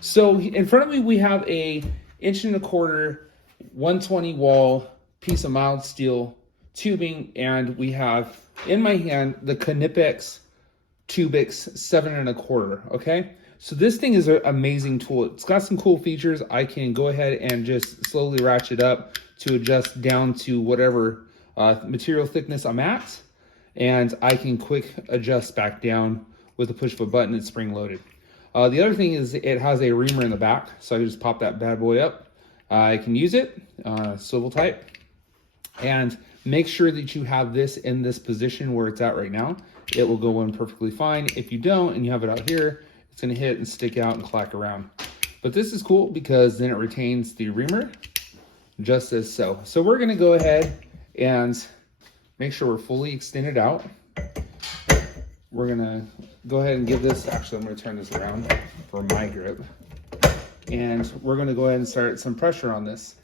So in front of me, we have a 1.25 inch 120 wall piece of mild steel tubing, and we have in my hand the Knipex Tubix 7.25. Okay, so this thing is an amazing tool. It's got some cool features. I can go ahead and just slowly ratchet up to adjust down to whatever material thickness I'm at, and I can quick adjust back down with the push of a button. It's spring loaded. The other thing is it has a reamer in the back, so I can just pop that bad boy up. I can use it, swivel type, and make sure that you have this in this position where it's at right now. It will go in perfectly fine. If you don't and you have it out here, it's gonna hit and stick out and clack around. But this is cool because then it retains the reamer just as so. So we're gonna go ahead and make sure we're fully extended out. We're gonna go ahead and give this, actually I'm gonna turn this around for my grip. And we're gonna go ahead and start some pressure on this.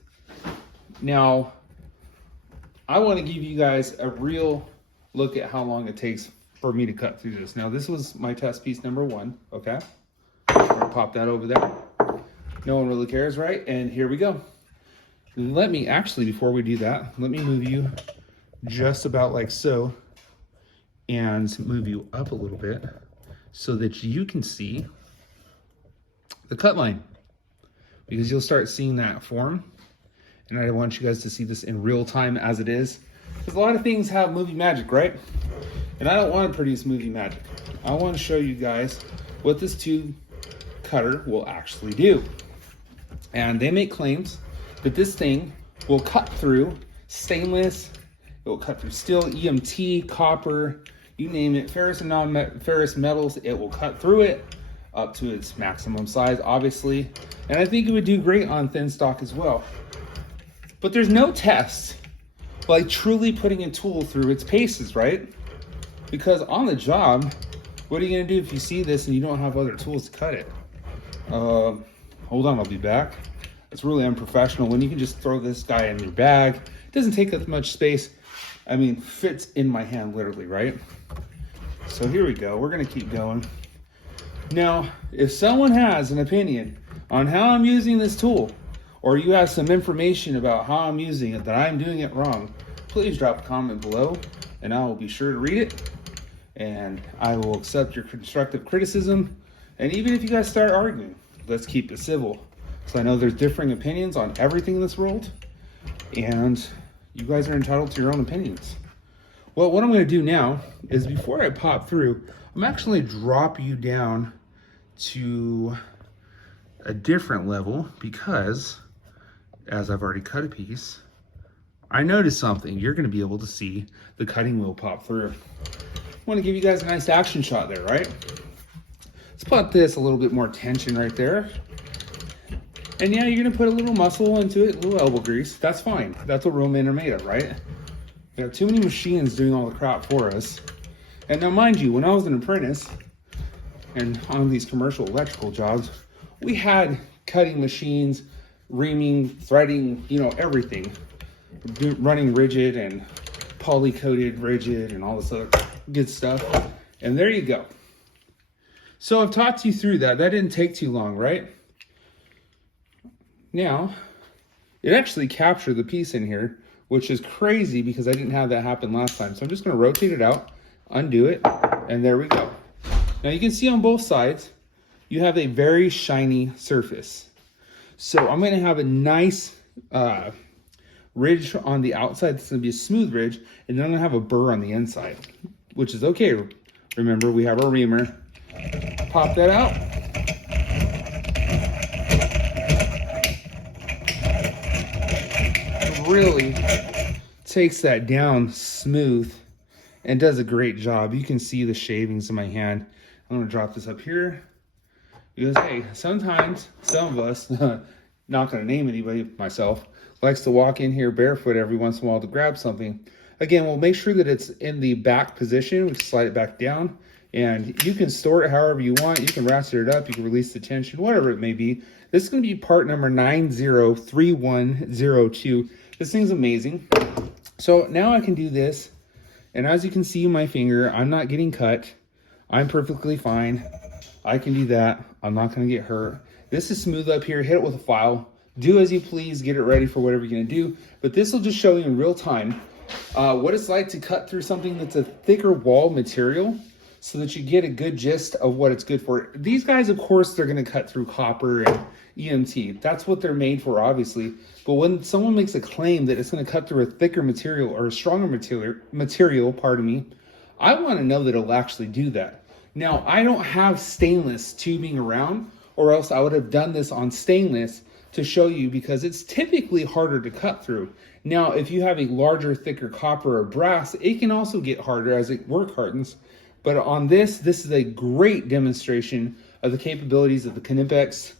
Now, I wanna give you guys a real look at how long it takes for me to cut through this. Now, this was my test piece number 1, okay? I'm gonna pop that over there. No one really cares, right? And here we go. Let me, actually, before we do that, let me move you just about like so, and move you up a little bit so that you can see the cut line, because you'll start seeing that form. And I want you guys to see this in real time as it is, because a lot of things have movie magic, right? And I don't want to produce movie magic. I want to show you guys what this tube cutter will actually do. And they make claims that this thing will cut through stainless, it will cut through steel, EMT, copper, you name it, ferrous and non-ferrous metals, it will cut through it up to its maximum size, obviously. And I think it would do great on thin stock as well. But there's no test like truly putting a tool through its paces, right? Because on the job, what are you gonna do if you see this and you don't have other tools to cut it? Hold on, I'll be back. It's really unprofessional when you can just throw this guy in your bag. It doesn't take that much space. I mean, fits in my hand literally, right? So here we go, we're gonna keep going. Now, if someone has an opinion on how I'm using this tool, or you have some information about how I'm using it, that I'm doing it wrong, please drop a comment below and I will be sure to read it. And I will accept your constructive criticism. And even if you guys start arguing, let's keep it civil. So I know there's differing opinions on everything in this world, and you guys are entitled to your own opinions. Well, what I'm gonna do now is, before I pop through, I'm actually gonna drop you down to a different level, because as I've already cut a piece, I noticed something. You're gonna be able to see the cutting wheel pop through. I wanna give you guys a nice action shot there, right? Let's put this a little bit more tension right there. And yeah, you're gonna put a little muscle into it, a little elbow grease. That's fine. That's what real men are made of, right? We have too many machines doing all the crap for us. And now, mind you, when I was an apprentice and on these commercial electrical jobs, we had cutting machines, reaming, threading, you know, everything. Running rigid and poly-coated rigid and all this other good stuff. And there you go. So I've talked you through that. That didn't take too long, right? Now, it actually captured the piece in here, which is crazy because I didn't have that happen last time. So I'm just gonna rotate it out, undo it, and there we go. Now you can see on both sides, you have a very shiny surface. So I'm gonna have a nice ridge on the outside. It's gonna be a smooth ridge, and then I'm gonna have a burr on the inside, which is okay. Remember, we have our reamer. Pop that out. It really takes that down smooth and does a great job. You can see the shavings in my hand. I'm gonna drop this up here, because hey, sometimes some of us, not gonna name anybody, myself, likes to walk in here barefoot every once in a while to grab something. Again, we'll make sure that it's in the back position. We can slide it back down, and you can store it however you want. You can ratchet it up, you can release the tension, whatever it may be. This is gonna be part number 903102. This thing's amazing. So now I can do this, and as you can see my finger, I'm not getting cut. I'm perfectly fine. I can do that. I'm not gonna get hurt. This is smooth up here. Hit it with a file. Do as you please. Get it ready for whatever you're gonna do. But this will just show you in real time what it's like to cut through something that's a thicker wall material, so that you get a good gist of what it's good for. These guys, of course, they're gonna cut through copper and EMT. That's what they're made for, obviously. But when someone makes a claim that it's gonna cut through a thicker material or a stronger material, pardon me, I wanna know that it'll actually do that. Now, I don't have stainless tubing around, or else I would have done this on stainless to show you, because it's typically harder to cut through. Now, if you have a larger, thicker copper or brass, it can also get harder as it work hardens. But on this is a great demonstration of the capabilities of the Knipex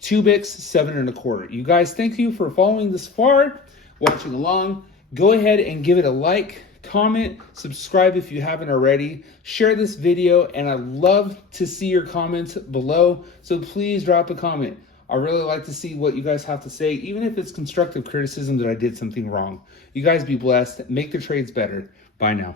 Tubix 7 1/4. You guys, thank you for following this far, watching along. Go ahead and give it a like, comment, subscribe if you haven't already. Share this video, and I love to see your comments below. So please drop a comment. I really like to see what you guys have to say, even if it's constructive criticism that I did something wrong. You guys be blessed. Make the trades better. Bye now.